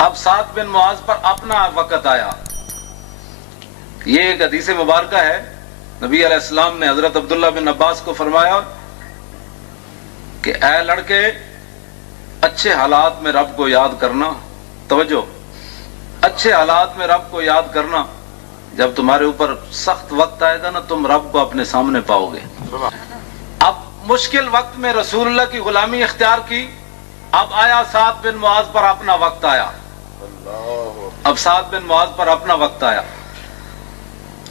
اب سعد بن معاذ پر اپنا وقت آیا. یہ ایک حدیث مبارکہ ہے. نبی علیہ السلام نے حضرت عبداللہ بن عباس کو فرمایا کہ اے لڑکے، اچھے حالات میں رب کو یاد کرنا. توجہ، اچھے حالات میں رب کو یاد کرنا. جب تمہارے اوپر سخت وقت آئے گا نا، تم رب کو اپنے سامنے پاؤ گے. اب مشکل وقت میں رسول اللہ کی غلامی اختیار کی. اب آیا سعد بن معاذ پر اپنا وقت آیا. اب سعد بن معاذ پر اپنا وقت آیا،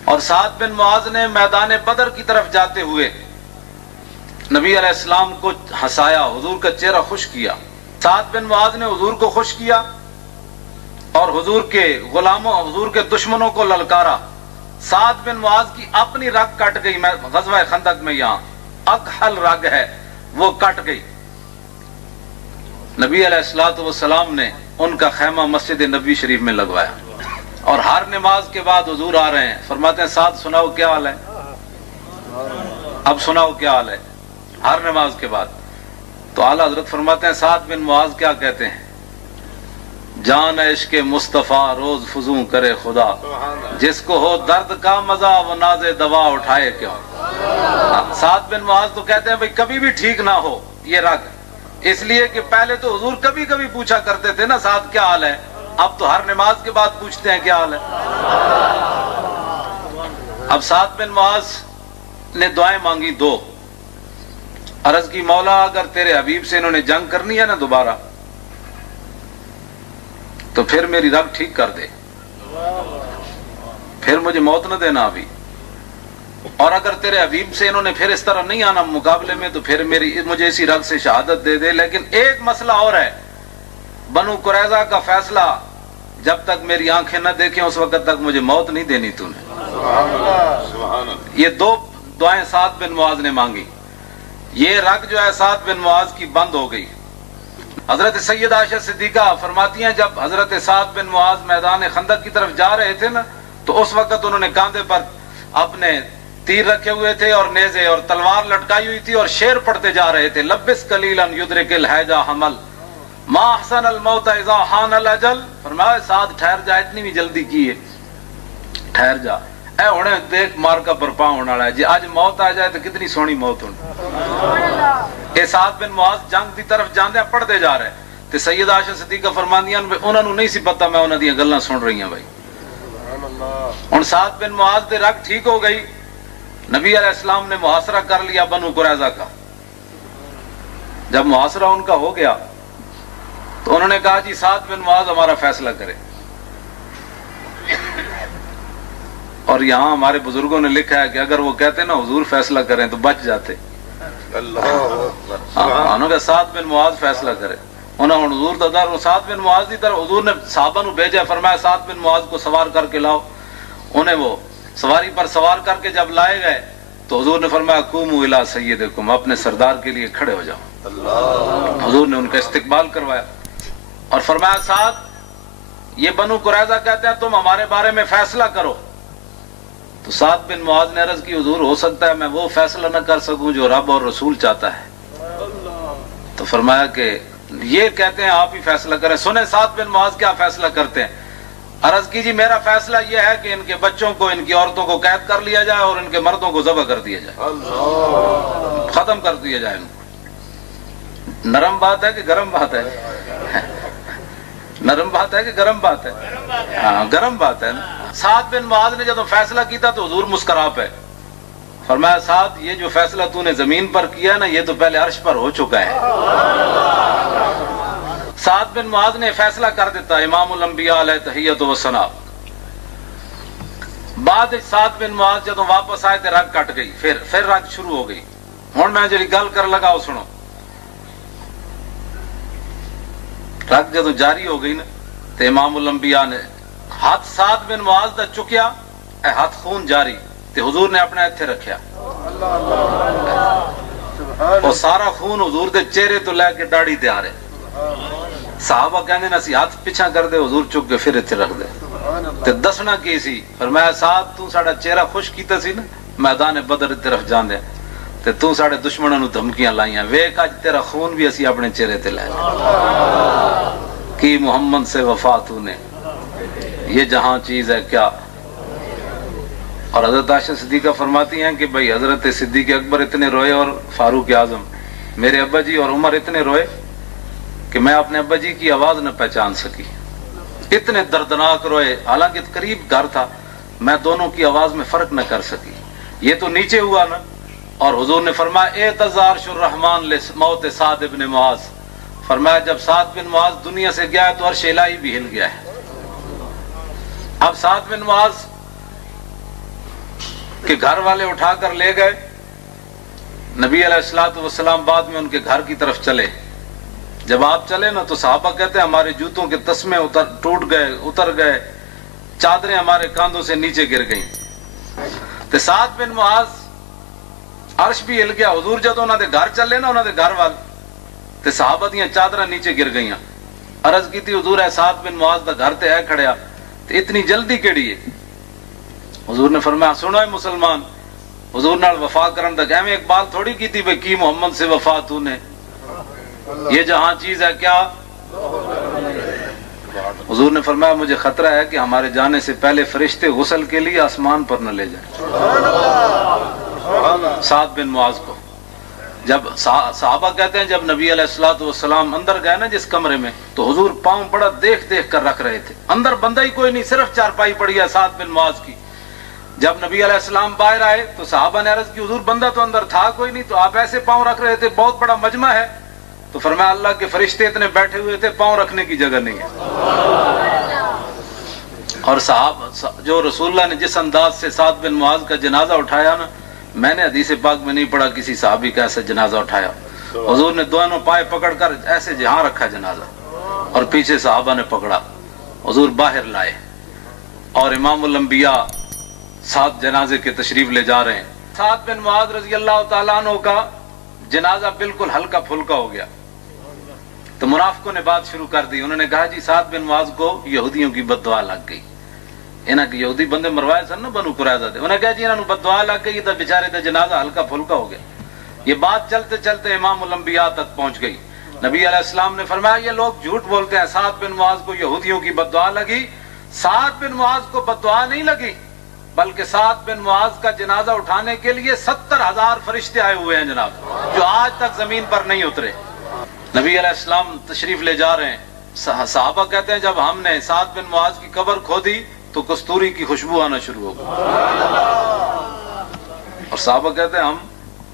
اور سعد بن معاذ نے میدان بدر کی طرف جاتے ہوئے نبی علیہ السلام کو ہنسایا، حضور کا چہرہ خوش کیا. سعد بن معاذ نے حضور کو خوش کیا اور حضور کے غلاموں، حضور کے دشمنوں کو للکارا. سعد بن معاذ کی اپنی رگ کٹ گئی. غزوہ خندق میں یہاں اکحل رگ ہے، وہ کٹ گئی. نبی علیہ الصلوۃ والسلام نے ان کا خیمہ مسجد نبی شریف میں لگوایا، اور ہر نماز کے بعد حضور آ رہے ہیں، فرماتے ہیں سعد سناؤ کیا حال ہے، اب سناؤ کیا حال ہے، ہر نماز کے بعد. تو اعلیٰ حضرت فرماتے ہیں سعد بن معاذ کیا کہتے ہیں، جان عشق مصطفیٰ روز فزوں کرے خدا، جس کو ہو درد کا مزہ وہ ناز دوا اٹھائے کیوں. سعد بن معاذ تو کہتے ہیں بھئی کبھی بھی ٹھیک نہ ہو یہ رگ، اس لیے کہ پہلے تو حضور کبھی کبھی پوچھا کرتے تھے نا سعد کیا حال ہے، اب تو ہر نماز کے بعد پوچھتے ہیں کیا حال ہے. اب سعد بن معاذ نے دعائیں مانگی دو. عرض کی مولا اگر تیرے حبیب سے انہوں نے جنگ کرنی ہے نا دوبارہ، تو پھر میری رگ ٹھیک کر دے، پھر مجھے موت نہ دینا ابھی. اور اگر تیرے حبیب سے انہوں نے پھر اس طرح نہیں آنا مقابلے میں، تو پھر مجھے اسی رگ سے شہادت دے دے. لیکن ایک مسئلہ اور ہے، بنو قریظہ کا فیصلہ جب تک میری آنکھیں نہ دیکھیں اس وقت تک مجھے موت نہیں دینی تو نے. یہ دو دعائیں سعد بن معاذ نے مانگی. یہ رگ جو ہے سعد بن معاذ کی بند ہو گئی. حضرت سیدہ عائشہ صدیقہ فرماتی ہیں جب حضرت سعد بن معاذ میدان خندق کی طرف جا رہے تھے نا، تو اس وقت انہوں نے کاندھے پر اپنے تیر رکھے ہوئے تھے اور نیزے اور تلوار لٹکائی ہوئی تھی، اور شعر پڑھتے جا رہے تھے، لبس قلیلا یدرک الحیجا حمل ما احسن الموت اذا حان الاجل. فرمایا سعد ٹھہر جا، اتنی بھی جلدی کی ہے، ٹھہر جا، اے ہونے دیکھ مار کا برپا ہونے والا ہے، جی آج موت آ جائے تو کتنی سونی موت ہونی. اے سعد بن معاذ جنگ دی طرف جاندے پڑھتے جا رہے تے سیدہ عائشہ صدیقہ فرماندیاں انہاں نوں نہیں سی پتہ میں انہاں دیاں گلاں سن رہی ہوں. بھائی ہن سعد بن معاذ دے رگ ٹھیک ہو گئی. نبی علیہ السلام نے محاصرہ کر لیا بنو قریظہ کا. جب محاصرہ ان کا ہو گیا تو انہوں نے کہا جی سعد بن معاذ ہمارا فیصلہ کرے. اور یہاں ہمارے بزرگوں نے لکھا ہے کہ اگر وہ کہتے نا حضور فیصلہ کریں تو بچ جاتے. انہوں نے سعد بن معاذ فیصلہ کرے. انہوں نے حضور دا در سعد بن معاذ دی طرف حضور نے صحابہ نو بھیجا، فرمایا سعد بن معاذ کو سوار کر کے لاؤ. انہیں وہ سواری پر سوار کر کے جب لائے گئے تو حضور نے فرمایا قوموا الی سیدکم، اپنے سردار کے لیے کھڑے ہو جاؤ. حضور نے ان کا استقبال کروایا اور فرمایا سعد یہ بنو قریظہ کہتے ہیں تم ہمارے بارے میں فیصلہ کرو. تو سعد بن معاذ نے عرض کی حضور ہو سکتا ہے میں وہ فیصلہ نہ کر سکوں جو رب اور رسول چاہتا ہے. تو فرمایا کہ یہ کہتے ہیں آپ ہی فیصلہ کریں. سنیں سعد بن معاذ کیا فیصلہ کرتے ہیں. عرض کی جی میرا فیصلہ یہ ہے کہ ان کے بچوں کو ان کی عورتوں کو قید کر لیا جائے اور ان کے مردوں کو ذبح کر دیا جائے، ختم کر دیا جائے. ان کو نرم بات ہے کہ گرم بات ہے؟ نرم بات ہے کہ گرم بات ہے؟ ہاں گرم بات ہے نا. سعد بن معاذ نے جب فیصلہ کیا تو حضور مسکرا پہ فرمایا سعد یہ جو فیصلہ تو نے زمین پر کیا نا یہ تو پہلے عرش پر ہو چکا ہے. سعد بن معاذ نے فیصلہ کر دیتا امام الانبیاء علیہ تحیت و ثنا. بعد سعد بن معاذ جب واپس آئے تو رگ کٹ گئی، پھر رگ شروع ہو گئی. ہوں میں جی گل کر لگا وہ سنو. رگ جدو جاری ہو گئی نا تو امام الانبیاء نے ہاتھ سعد بن معاذ دا چکیا، اے ہاتھ خون جاری تے حضور نے اپنے اتھے رکھیا. اور سارا خون حضور دے چہرے تو لے کے داڑھی تے آ رہے. صحابہ کہندے نا سی ہاتھ پیچھا کر دے، حضور چک کے پھر اتھے رکھ دے. تے دسنا کی سی؟ فرمایا سعد تو ساڈا چہرہ خوش کیتا سی نا میدان بدر دی طرف جاندے تے تو ساڈے دشمناں نوں دھمکیاں لائیاں، ویکھ اج تیرا خون بھی اسی اپنے چہرے تے لے لیا. کی محمد سے وفا تو نے، یہ جہاں چیز ہے کیا۔ اور حضرت عائشہ صدیقہ فرماتی ہیں کہ بھئی حضرت صدیق اکبر اتنے روئے اور فاروق اعظم، میرے ابا جی اور عمر اتنے روئے کہ میں اپنے ابا جی کی آواز نہ پہچان سکی، اتنے دردناک روئے، حالانکہ قریب گھر تھا، میں دونوں کی آواز میں فرق نہ کر سکی۔ یہ تو نیچے ہوا نا، اور حضور نے فرمایا اعتذار عرش الرحمن لموت سعد بن معاذ، فرمایا جب سعد بن معاذ دنیا سے گیا ہے تو عرش الہی بھی ہل گیا ہے۔ اب سعد بن معاذ کے گھر والے اٹھا کر لے گئے، نبی علیہ الصلوۃ والسلام بعد میں ان کے گھر کی طرف چلے۔ جب آپ چلے نا تو صحابہ کہتے ہیں ہمارے جوتوں کے تسمے ٹوٹ گئے، اتر گئے، چادریں ہمارے کاندھوں سے نیچے گر گئیں۔ تو سعد بن معاذ عرش بھی ہل گیا، حضور جب انہوں نے گھر چلے نا، انہوں نے گھر وال تے صحابہ دیاں چادراں نیچے گر گئیاں۔ عرض کی تھی حضور ہے سعد بن معاذ دا گھر تے ہے کھڑیا، تے اتنی جلدی کیڑی ہے؟ حضور نے فرمایا سنو اے مسلمان، حضور نال وفا کرن تک ایویں اقبال تھوڑی کیتی بھئی کی محمد سے وفا تو نے، یہ جہاں چیز ہے کیا۔ حضور نے فرمایا مجھے خطرہ ہے کہ ہمارے جانے سے پہلے فرشتے غسل کے لیے آسمان پر نہ لے جائیں سعد بن معاذ کو۔ جب صحابہ کہتے ہیں جب نبی علیہ الصلوۃ والسلام اندر گئے نا جس کمرے میں، تو حضور پاؤں بڑا دیکھ دیکھ کر رکھ رہے تھے، اندر بندہ ہی کوئی نہیں، صرف چارپائی پڑی ہے سعد بن معاذ کی۔ جب نبی علیہ السلام باہر آئے تو صحابہ نے عرض کی حضور بندہ تو اندر تھا کوئی نہیں، تو آپ ایسے پاؤں رکھ رہے تھے، بہت بڑا مجمع ہے۔ تو فرمایا اللہ کے فرشتے اتنے بیٹھے ہوئے تھے، پاؤں رکھنے کی جگہ نہیں ہے۔ اور صحابہ جو رسول اللہ نے جس انداز سے سعد بن معاذ کا جنازہ اٹھایا نا، میں نے حدیث پاک میں نہیں پڑھا کسی صحابی کا ایسا جنازہ اٹھایا۔ حضور نے دونوں پائے پکڑ کر ایسے جہاں رکھا جنازہ، اور پیچھے صحابہ نے پکڑا، حضور باہر لائے، اور امام الانبیاء سعد جنازے کے تشریف لے جا رہے ہیں۔ سعد بن معاذ رضی اللہ تعالیٰ عنہ کا جنازہ بالکل ہلکا پھلکا ہو گیا، تو منافقوں نے بات شروع کر دی، انہوں نے کہا جی سعد بن معاذ کو یہودیوں کی بد دعا لگ گئی، انہاں کی یہودی بندے مروائے سن نا بنو قریظہ دے، انہوں نے کہا جی انہوں نے بد دعا لگ گئی، تو بیچارے تے جنازہ ہلکا پھلکا ہو گیا۔ یہ بات چلتے چلتے امام الانبیاء تک پہنچ گئی۔ نبی علیہ السلام نے فرمایا یہ لوگ جھوٹ بولتے ہیں، سعد بن معاذ کو یہودیوں کی بد دعا لگی۔ سعد بن معاذ کو بد دعا نہیں لگی، بلکہ سعد بن معاذ کا جنازہ اٹھانے کے لیے 70,000 فرشتے آئے ہوئے ہیں جناب، جو آج تک زمین پر نہیں اترے۔ نبی علیہ السلام تشریف لے جا رہے ہیں، صحابہ کہتے ہیں جب ہم نے سعد بن معاذ کی قبر کھودی تو کستوری کی خوشبو آنا شروع ہو گئی، اور صحابہ کہتے ہیں ہم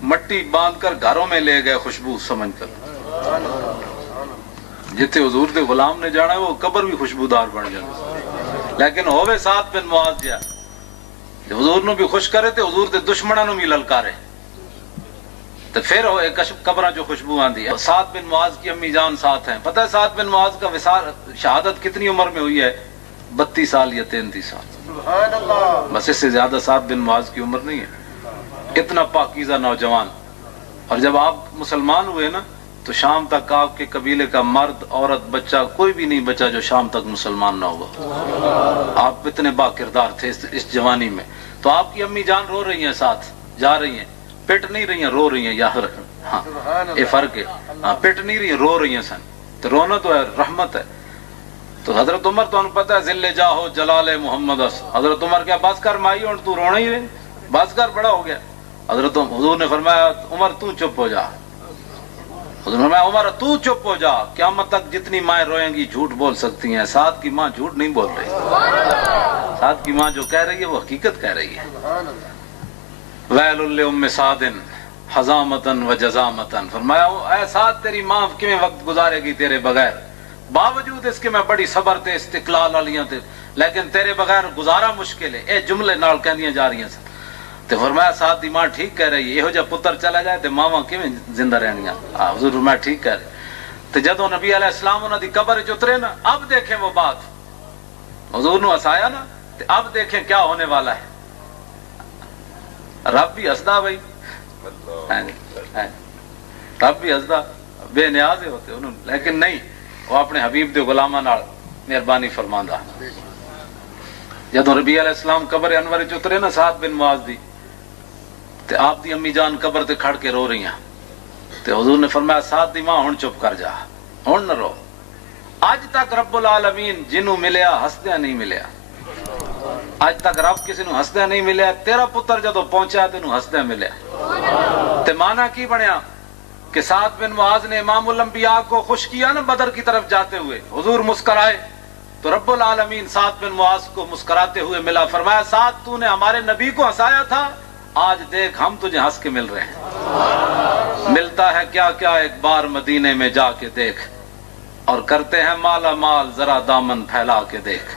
مٹی باندھ کر گھروں میں لے گئے خوشبو سمجھ کر، جتنے حضور دے غلام نے جانا ہے وہ قبر بھی خوشبودار بن جائے، لیکن ہوئے سعد بن معاذ جا حضور نو بھی خوش کرے تے حضور دے دشمنوں نو بھی للکارے، تو پھر قبراں جو خوشبو آندی ہے۔ سعد بن معاذ کی امی جان ساتھ ہیں، پتہ ہے سعد بن معاذ کا وصال شہادت کتنی عمر میں ہوئی ہے؟ 32 سال یا 33 سال، بس اس سے زیادہ سعد بن معاذ کی عمر نہیں ہے، اتنا پاکیزہ نوجوان۔ اور جب آپ مسلمان ہوئے نا تو شام تک آپ کے قبیلے کا مرد عورت بچہ کوئی بھی نہیں بچا جو شام تک مسلمان نہ ہوا، آپ اتنے با کردار تھے اس جوانی میں۔ تو آپ کی امی جان رو رہی ہیں، ساتھ جا رہی ہیں، پٹ نہیں رہی ہیں، رو رہی ہیں، یاد رکھنا، ہاں یہ فرق ہے، ہاں پٹ نہیں رہی ہیں، رو رہی ہیں سن، تو رونا تو ہے رحمت ہے۔ تو حضرت عمر تو انہوں پتہ ہے ذل جاہو جلال محمد، حضرت عمر کیا بس کر مائی اور تو رونا ہی رہے، بس کر بڑا ہو گیا۔ حضرت حضور نے فرمایا عمر تو چپ ہو جا، حضور نے فرمایا عمر تو چپ ہو جا، قیامت تک جتنی مائیں روئیں گی جھوٹ بول سکتی ہیں، سعد کی ماں جھوٹ نہیں بول رہی، سعد کی ماں جو کہہ رہی ہے وہ حقیقت کہہ رہی ہے۔ ویل لام سعد حزامتن و جزامتن، فرمایا اے سعد تیری ماں کیویں وقت گزارے گی تیرے بغیر، باوجود اس کے میں بڑی صبر تے استقلال والیاں تے، لیکن تیرے بغیر گزارا مشکل ہے، اے جملے نال کہندیاں جا رہی ہیں سن۔ تے فرمایا سعد دی ماں ٹھیک کہہ رہی ہے، یہو جا پتر چلا جائے تے ماواں کیویں زندہ رہنیاں، حضور فرمایا ٹھیک کہہ رہے۔ تے جدوں نبی علیہ السلام انہاں دی قبر وچ اترے نا، اب دیکھیں وہ بات، حضور نو ہسایا نا، تے اب دیکھیں کیا ہونے والا ہے۔ رب بھی ہسدا بھائی، رب بھی ہسدا، بے نیاز ہوتے انہوں، لیکن نہیں، وہ اپنے حبیب دے غلاماں نال مہربانی فرماندا۔ جدوں نبی علیہ السلام قبر انور وچ اترے نا سعد بن معاذ دی، تے آپ دی امی جان قبر تے کھڑ کے رو رہی ہیں، تے حضور نے فرمایا سعد دی ماں ہن چپ کر جا، ہن نہ رو، اج تک رب العالمین جنوں ملیا ہسدیا نہیں ملیا، اج تک رب کسی نو ہسدیا نہیں ملیا، تیرا پتر جدو پہنچا تینوں ہسدیا ملیا۔ تے مانا کی بنیا کہ سعد بن معاذ نے امام الانبیاء کو خوش کیا نا بدر کی طرف جاتے ہوئے، حضور مسکرائے تو رب العالمین سعد بن معاذ کو مسکراتے ہوئے ملا، فرمایا سعد تو نے ہمارے نبی کو ہنسایا تھا، آج دیکھ ہم تجھے ہنس کے مل رہے ہیں۔ ملتا ہے کیا کیا ایک بار مدینے میں جا کے دیکھ، اور کرتے ہیں مالا مال ذرا دامن پھیلا کے دیکھ۔